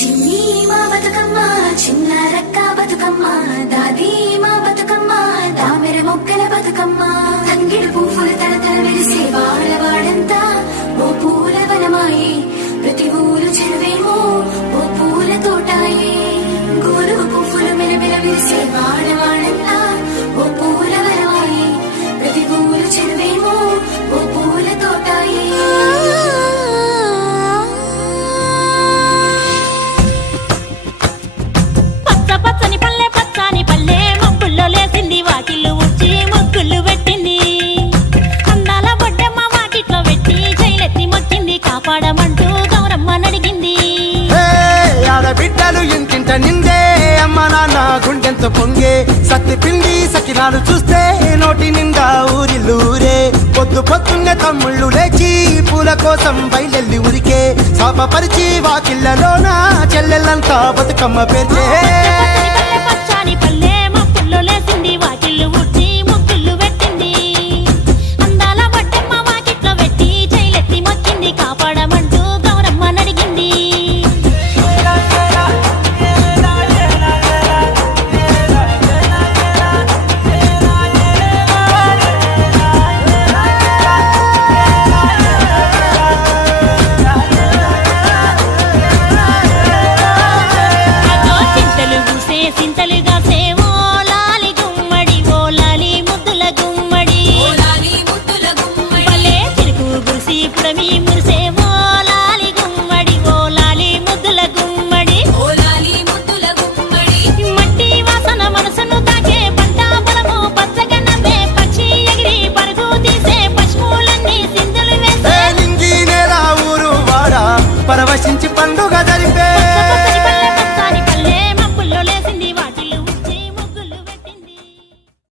చిన్ని మా బతుకమ్మ చిన్న రక్క బతుకమ్మ దాది మా బతుకమ్మ దామెర మొక్కల బతుకమ్మ తంగిడు పువ్వులు తడతల మెరిసే వాడవాడంతా ఓ పూల వనమాయి ప్రతి ఊరు చెరువేమో ఓ పూల తోటాయి గోరు పువ్వులు మెరమెర మెరిసే వాడవాడంతా ఓ పూల వనమాయి ప్రతి ఊరు చెరువేమో ఓ పూల తోటాయి పచ్చని పల్లె పచ్చని పల్లె మబ్బుల్లో లేసింది వాకిళ్ళు ఉచ్చి ముగ్గులు పెట్టింది అందాల బొడ్డమ్మ వాకిట్లో పెట్టి జైలెత్తి మొక్కింది కాపాడమంటూ గౌరమ్మ నడిగింది ఆడబిడ్డలు ఇంటింట నిందే అమ్మ నాన్న గుండెంత పొంగే సత్తి పిండి సకినాలు చూస్తే నోటి నిండా ఊరిల్లూరే పొద్దు పొద్దున్నే తమ్ముళ్ళు లేచి పూల కోసం బయలెల్లి ఉరికే శాపపరిచి వాకిళ్ళలోన చెల్లెళ్ళంతా బతుకమ్మ పేర్చే